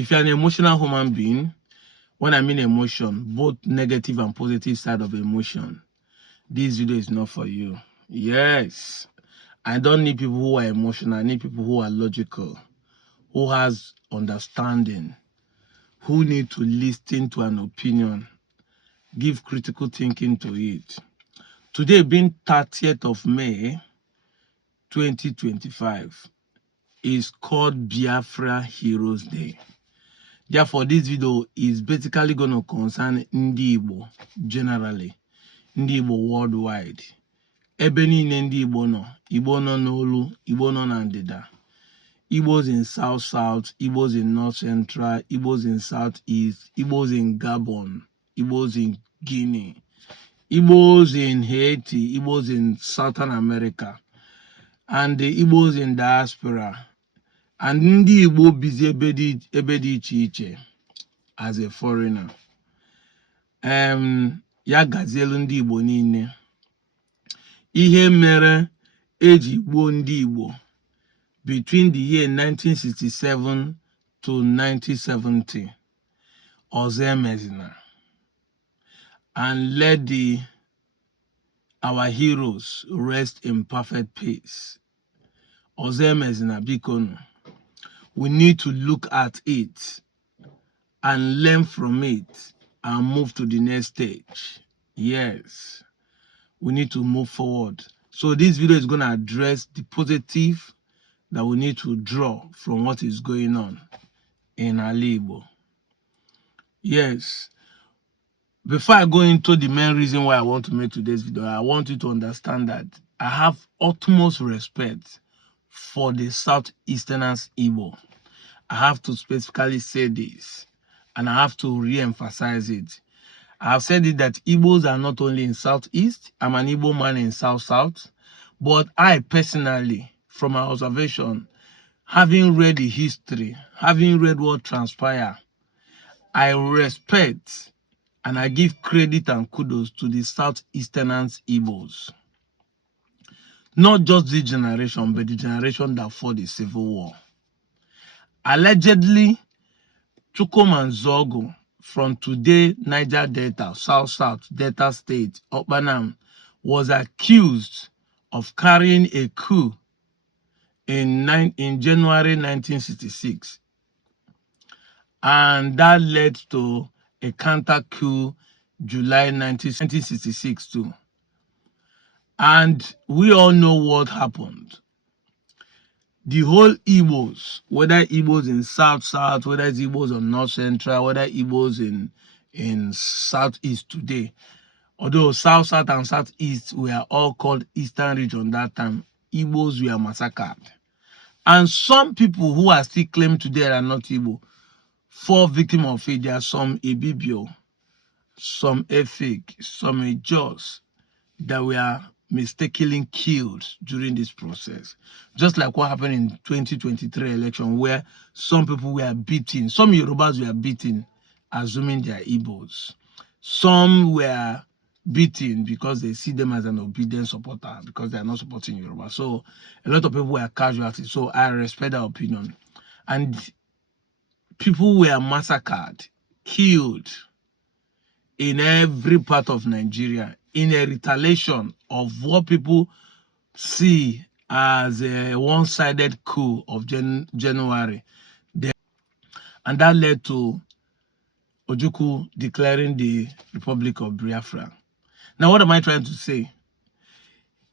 If you're an emotional human being, when I mean emotion, both negative and positive side of emotion, this video is not for you. Yes, I don't need people who are emotional. I need people who are logical, who has understanding, who need to listen to an opinion, give critical thinking to it. Today being 30th of May, 2025, is called Biafra Heroes Day. Therefore, this video is basically going to concern Ndigbo generally, Ndigbo worldwide. Ebe niile Ndigbo no, Igbo no n'olu, Igbo no na ndịda. Igbos in South, Igbos in North Central, Igbos in Southeast, Igbos in Gabon, Igbos in Guinea, Igbos in Haiti, Igbos in Southern America, and the Igbos in diaspora. And ndị Igbo bizi ebe dị iche iche as a foreigner. Ya gazielu ndị Igbo niile. Ihe mere eji gbuo ndị Igbo between the year 1967 to 1970. Ọzọ emezina. And let our heroes rest in perfect peace. Ọzọ emezina bikonu. We need to look at it and learn from it and move to the next stage. Yes, we need to move forward. So this video is going to address the positive that we need to draw from what is going on in Ndigbo. Yes, before I go into the main reason why I want to make today's video, I want you to understand that I have utmost respect for the Southeasterners Igbo. I have to specifically say this, and I have to re-emphasize it. I have said it that Igbos are not only in Southeast. I'm an Igbo man in South, but I personally, from my observation, having read the history, having read what transpired, I respect and I give credit and kudos to the Southeasterners Igbos. Not just this generation, but the generation that fought the Civil War. Allegedly, Chukwumanzogu from today Niger Delta, South, Delta State, Okpanam, was accused of carrying a coup in January 1966. And that led to a counter coup July 1966 too. And we all know what happened. The whole Igbos, whether Igbos in South, whether it's Igbos on North Central, whether Igbos in Southeast today, although South and Southeast were all called Eastern region that time, Igbos were massacred. And some people who are still claimed today are not Igbo, fall victim of it. There are some Ibibio, some Efik, some Ejos that were mistakenly killed during this process. Just like what happened in 2023 election, where some people were beaten, some Yorubas were beaten, assuming they are Igbos. Some were beaten because they see them as an obedient supporter, because they are not supporting Yoruba. So a lot of people were casualties. So I respect that opinion. And people were massacred, killed in every part of Nigeria in a retaliation of what people see as a one-sided coup of January. And that led to Ojukwu declaring the Republic of Biafra. Now, what am I trying to say?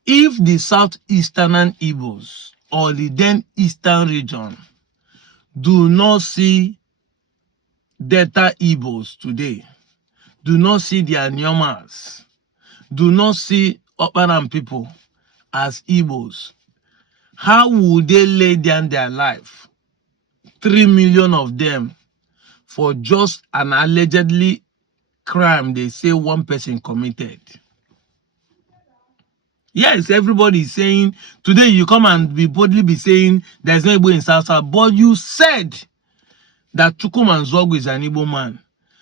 If the Southeastern Igbos or the then Eastern region do not see Delta Igbos today, do not see their Nyomas, do not see Okpanam people as Igbos, how would they lay down their life, 3 million of them, for just an allegedly crime they say one person committed? Yes, everybody is saying, today you come and boldly be saying there's no Igbo in South, but you said that Chukwumanzogu is an Igbo man.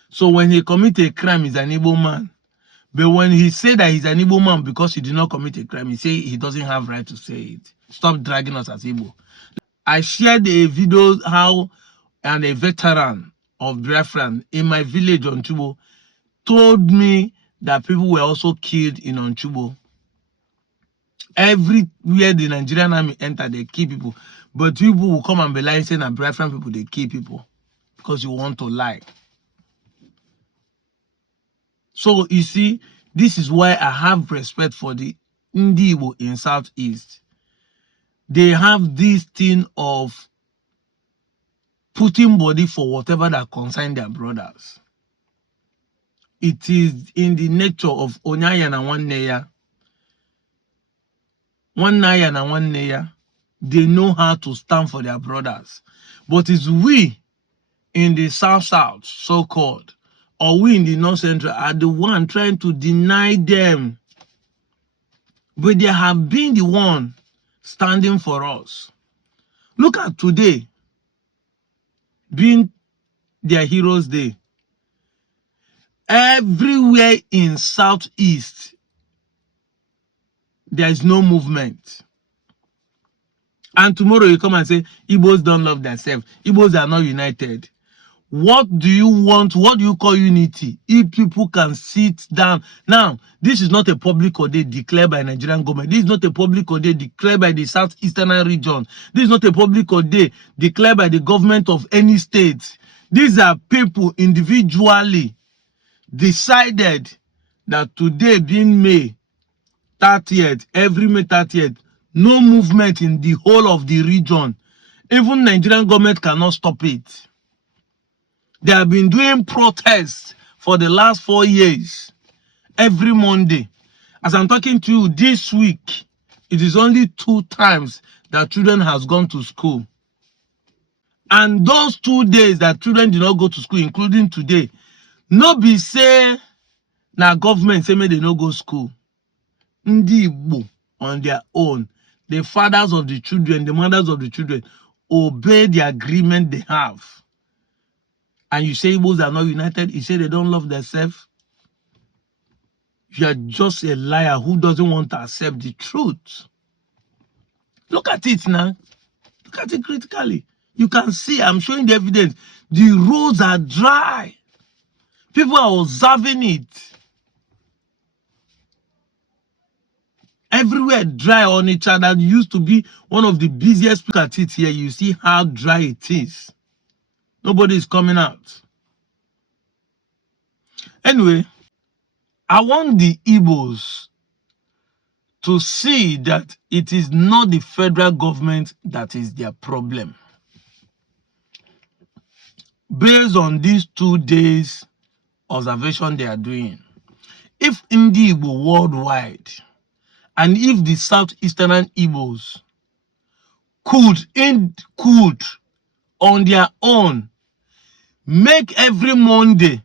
So when he commit a crime, he's an Igbo man. But when he said that he's an Igbo man because he did not commit a crime, he say he doesn't have right to say it. Stop dragging us as Igbo. I shared a video how and a veteran of Biafra in my village, Ndigbo, told me that people were also killed in Ndigbo. Everywhere the Nigerian army enter, they kill people. But people will come and be lying saying that Biafran people, they kill people because you want to lie. So you see, this is why I have respect for the Ndigbo in Southeast. They have this thing of putting body for whatever that concern their brothers. It is in the nature of Onyaya na Nwanneya. Nwanneya na Nwanneya. They know how to stand for their brothers. But it's we in the South, so-called, or we in the North Central are the one trying to deny them. But they have been the one standing for us. Look at today, being their Heroes Day. Everywhere in Southeast, there is no movement. And tomorrow you come and say, Igbos don't love themselves. Igbos are not united. What do you want? What do you call unity? If people can sit down. Now, this is not a public holiday declared by Nigerian government. This is not a public holiday declared by the Southeastern region. This is not a public holiday declared by the government of any state. These are people individually decided that today being May 30th, every May 30th, no movement in the whole of the region. Even Nigerian government cannot stop it. They have been doing protests for the last 4 years, every Monday. As I'm talking to you this week, it is only 2 times that children has gone to school. And those 2 days that children did not go to school, including today, no be say, now government say may they no go school. Ndigbo on their own, the fathers of the children, the mothers of the children, obey the agreement they have. And you say Igbos are not united, you say they don't love themselves. You are just a liar who doesn't want to accept the truth. Look at it now. Look at it critically. You can see, I'm showing the evidence. The roads are dry. People are observing it. Everywhere dry on each other. Used to be one of the busiest. Look at it here. You see how dry it is. Nobody is coming out. Anyway, I want the Igbos to see that it is not the federal government that is their problem. Based on these 2 days observation they are doing, if Ndigbo worldwide and if the Southeastern Igbos could on their own make every Monday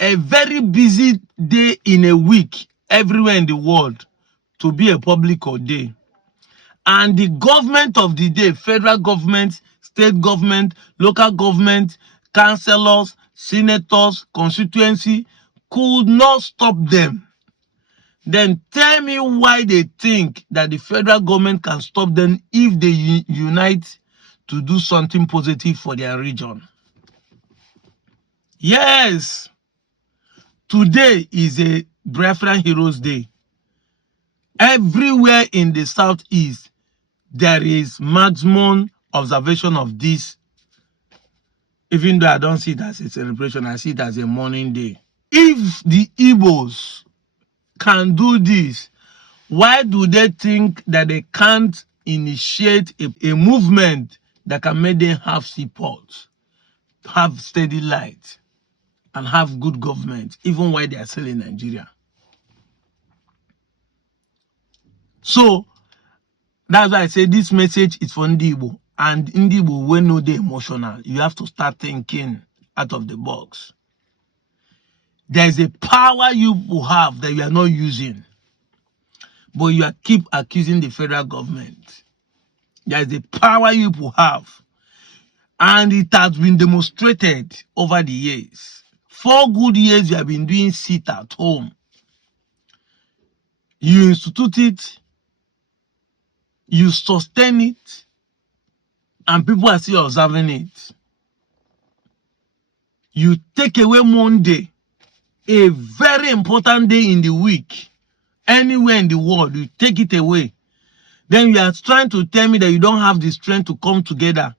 a very busy day in a week everywhere in the world to be a public holiday, and the government of the day, federal government, state government, local government, councillors, senators, constituency, could not stop them, then tell me why they think that the federal government can stop them if they unite to do something positive for their region. Yes, today is a Biafran Heroes Day. Everywhere in the Southeast, there is maximum observation of this. Even though I don't see it as a celebration, I see it as a mourning day. If the Igbos can do this, why do they think that they can't initiate a movement that can make them have support, have steady light, and have good government, even while they are still in Nigeria? So that's why I say this message is for Ndigbo, and Ndigbo will know the emotional. You have to start thinking out of the box. There is a power you will have that you are not using, but you are keep accusing the federal government. There is a power you will have, and it has been demonstrated over the years. 4 good years you have been doing sit at home. You institute it, you sustain it, and people are still observing it. You take away Monday, a very important day in the week, anywhere in the world, you take it away. Then you are trying to tell me that you don't have the strength to come together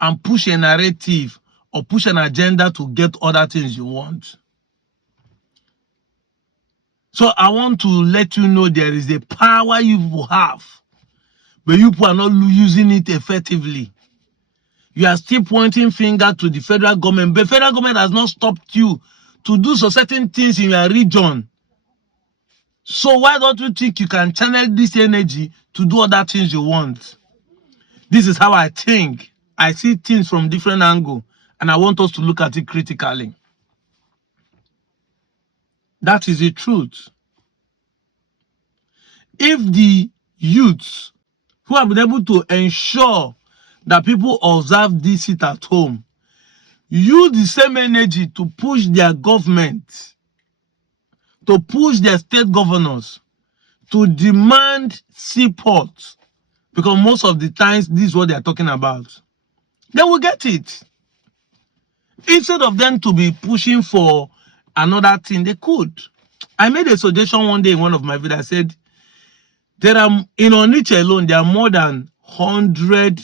and push a narrative or push an agenda to get other things you want. So I want to let you know there is a power you have, but you are not using it effectively. You are still pointing finger to the federal government, but federal government has not stopped you to do certain things in your region. So why don't you think you can channel this energy to do other things you want? This is how I think. I see things from different angles, and I want us to look at it critically. That is the truth. If the youths who have been able to ensure that people observe this sit at home use the same energy to push their government, to push their state governors, to demand support, because most of the times this is what they are talking about, they will get it. Instead of them to be pushing for another thing, they could. I made a suggestion one day in one of my videos. I said, there are, in Onitsha alone, there are more than 100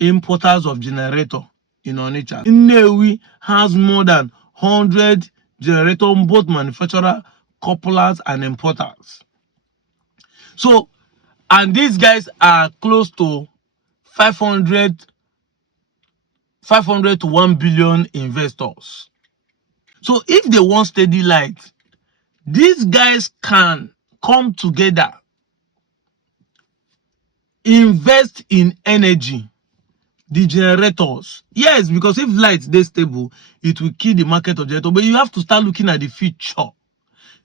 importers of generator in Onitsha. Nnewi has more than 100 generator, both manufacturer, couplers, and importers. So, and these guys are close to 500 to 1 billion investors. So if they want steady light, these guys can come together, invest in energy, the generators. Yes, because if light is stable, it will kill the market of generator. But you have to start looking at the future.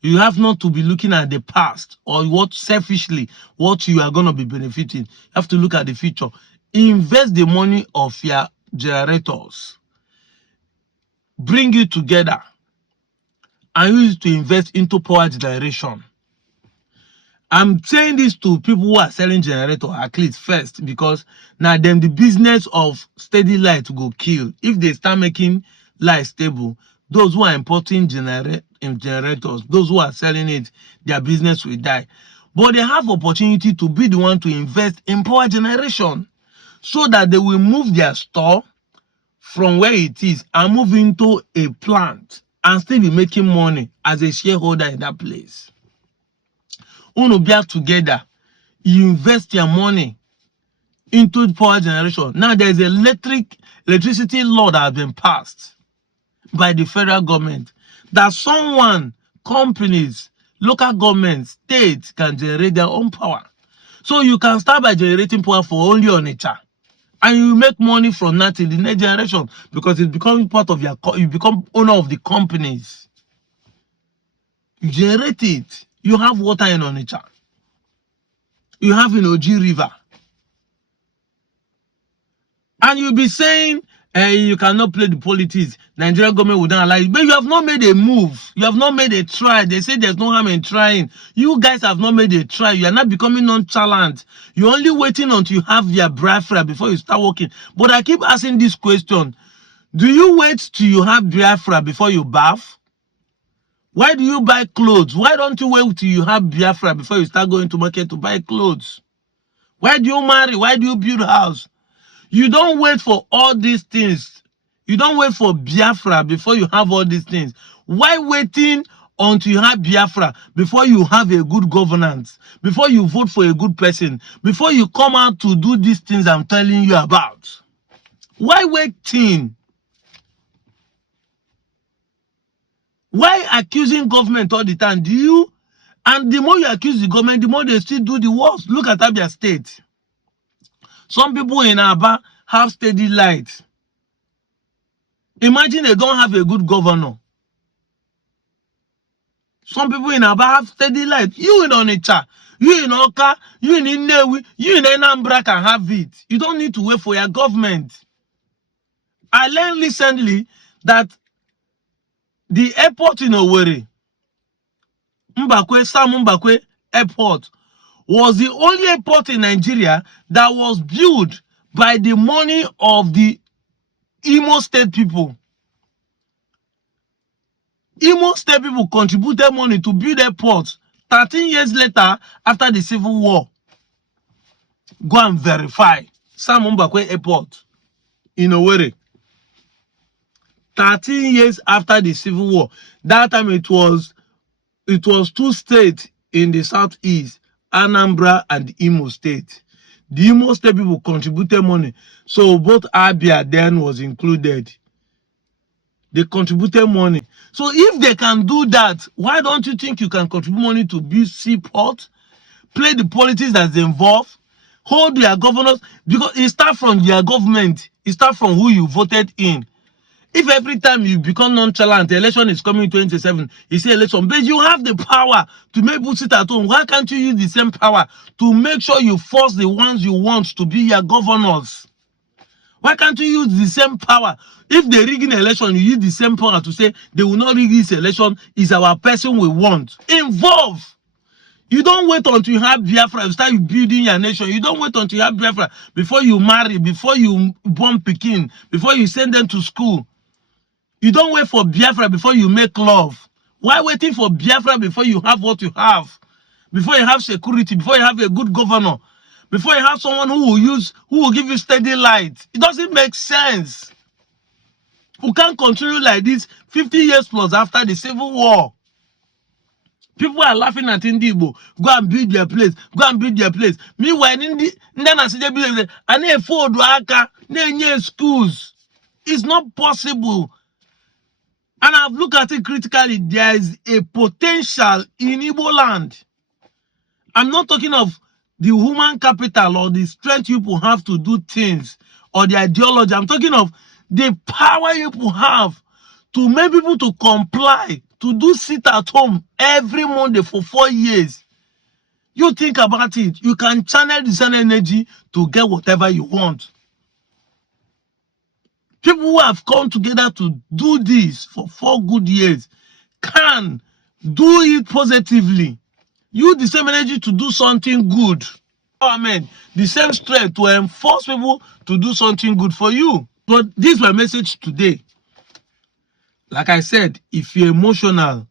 You have not to be looking at the past or what selfishly, what you are going to be benefiting. You have to look at the future. Invest the money of your generators. Bring it together and use it to invest into power generation. I'm saying this to people who are selling generator at least first, because now them the business of steady light go kill. If they start making light stable, those who are importing generators, those who are selling it, their business will die. But they have opportunity to be the one to invest in power generation so that they will move their store from where it is and move into a plant and still be making money as a shareholder in that place. Uno be together, you invest your money into power generation. Now there's electricity law that has been passed by the federal government that companies, local governments, states can generate their own power. So you can start by generating power for only Onitsha, and you make money from that in the next generation, because it becomes part of you become owner of the companies. You generate it. You have water in Onitsha. You have in Oji River. And you'll be saying, you cannot play the politics. Nigerian government would not allow it. But you have not made a move. You have not made a try. They say there's no harm in trying. You guys have not made a try. You are not becoming nonchalant. You're only waiting until you have your Biafra before you start working. But I keep asking this question. Do you wait till you have Biafra before you bath? Why do you buy clothes? Why don't you wait till you have Biafra before you start going to market to buy clothes? Why do you marry? Why do you build a house? You don't wait for all these things. You don't wait for Biafra before you have all these things. Why waiting until you have Biafra before you have a good governance, before you vote for a good person, before you come out to do these things I'm telling you about? Why waiting? Why accusing government all the time? And the more you accuse the government, the more they still do the worst. Look at Abia State. Some people in Aba have steady light. Imagine they don't have a good governor. Some people in Aba have steady light. You in Onitsha, you in Oka, you in Nnewi, you in Anambra can have it. You don't need to wait for your government. I learned recently that the airport in Owerri, Sam Mbakwe Airport, was the only airport in Nigeria that was built by the money of the Imo State people. Imo State people contributed money to build airports 13 years later after the Civil War. Go and verify. Sam Mbakwe Airport in Owerri. 13 years after the Civil War. That time it was 2 states in the southeast, Anambra and Imo State. The Imo State people contributed money. So both Abia then was included. They contributed money. So if they can do that, why don't you think you can contribute money to build seaport, play the politics that's involved, hold their governors? Because it starts from their government. It starts from who you voted in. If every time you become nonchalant, the election is coming 27, you say election, but you have the power to make people sit at home. Why can't you use the same power to make sure you force the ones you want to be your governors? Why can't you use the same power? If they rig an election, you use the same power to say they will not rig this election, is our person we want. Involve. You don't wait until you have Biafra, you start building your nation. You don't wait until you have Biafra before you marry, before you born Pekin, before you send them to school. You don't wait for Biafra before you make love. Why waiting for Biafra before you have what you have? Before you have security, before you have a good governor, before you have someone who will give you steady light. It doesn't make sense. We can't continue like this 50 years plus after the Civil War. People are laughing at Ndigbo. Go and build their place. Go and build their place. Meanwhile, schools. It's not possible. And I've looked at it critically. There is a potential in Igbo land. I'm not talking of the human capital or the strength you have to do things or the ideology. I'm talking of the power you have to make people to comply, to do sit at home every Monday for 4 years. You think about it. You can channel the same energy to get whatever you want. People who have come together to do this for 4 good years can do it positively. Use the same energy to do something good. Amen. The same strength to enforce people to do something good for you. But this is my message today. Like I said, if you're emotional,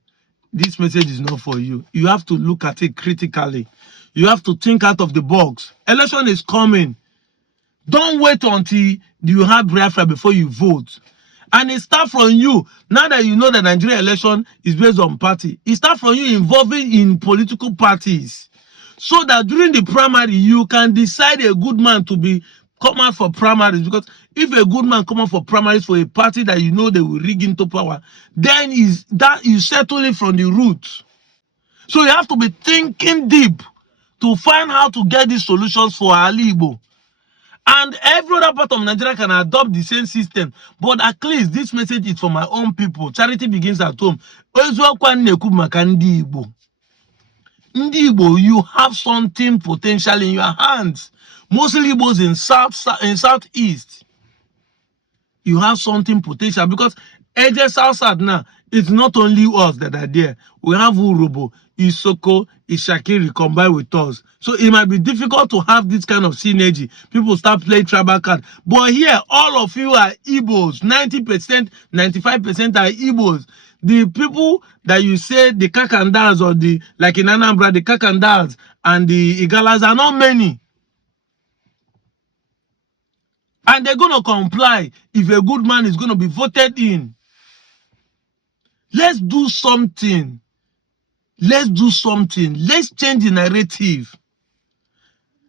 this message is not for you. You have to look at it critically. You have to think out of the box. Election is coming. Don't wait until you have Biafra before you vote. And it starts from you. Now that you know that Nigeria election is based on party, it starts from you involving in political parties. So that during the primary, you can decide a good man to come out for primaries. Because if a good man come out for primaries for a party that you know they will rig into power, then you settle it from the root. So you have to be thinking deep to find how to get these solutions for Ali Igbo. And every other part of Nigeria can adopt the same system. But at least this message is for my own people. Charity begins at home. Ndigbo, you have something potential in your hands. Mostly Igbos in southeast. You have something potential because South now, it's not only us that are there. We have Urobo, Isoko, Ishakiri combined with us. So it might be difficult to have this kind of synergy. People start playing tribal card. But here, all of you are Igbos. 90%, 95% are Igbos. The people that you say the Kakandas or like in Anambra, the Kakandas and the Igalas are not many. And they're going to comply if a good man is going to be voted in. Let's do something. Let's do something. Let's change the narrative.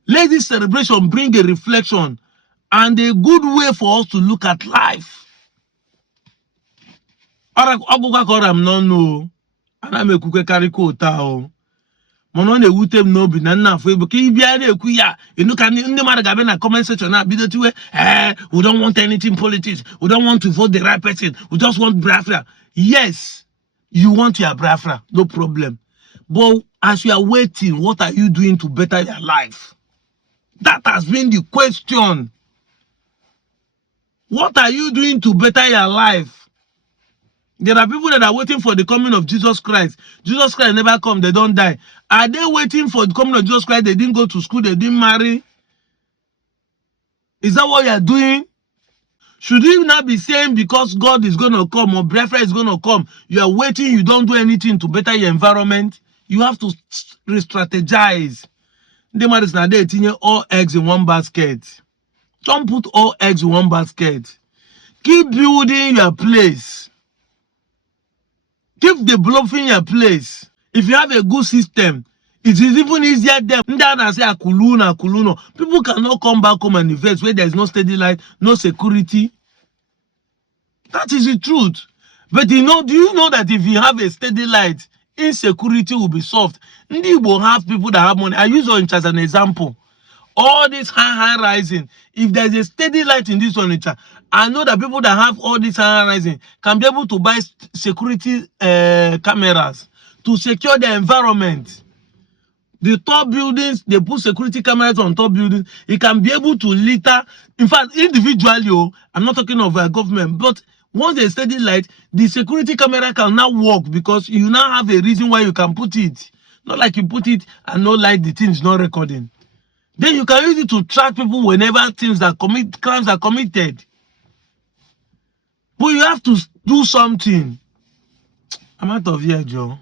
Let this celebration bring a reflection and a good way for us to look at life. I'm not Mono ne wute no bi na na afo ebuka ibia na eku ya enu ka ndị mmadụ ga be na comment section na bido tiwe we don't want anything politics, we don't want to vote the right person, we just want Biafra. Yes, you want your Biafra, no problem, but as you are waiting, what are you doing to better your life? That has been the question. What are you doing to better your life? There are people that are waiting for the coming of Jesus Christ. Jesus Christ never come, they don't die. Are they waiting for the coming of Jesus Christ? They didn't go to school, they didn't marry. Is that what you are doing? Should you not be saying because God is going to come or Biafra is going to come, you are waiting, you don't do anything to better your environment? You have to re-strategize. The man is not there, all eggs in one basket. Don't put all eggs in one basket. Keep building your place. Keep developing your place. If you have a good system, it is even easier then. People cannot come back home and invest where there is no steady light, no security. That is the truth. But do you know that if you have a steady light, insecurity will be solved. Ndigbo have people that have money. I use Onitsha as an example. All this high rising, if there's a steady light in this Onitsha, I know that people that have all this high rising can be able to buy security cameras to secure the environment. The top buildings, they put security cameras on top buildings. It can be able to litter. In fact, individually, I'm not talking of a government, but once there's steady light, the security camera can now work because you now have a reason why you can put it. Not like you put it and no light, the thing is not recording. Then you can use it to track people whenever crimes are committed. But you have to do something. I'm out of here, Joe.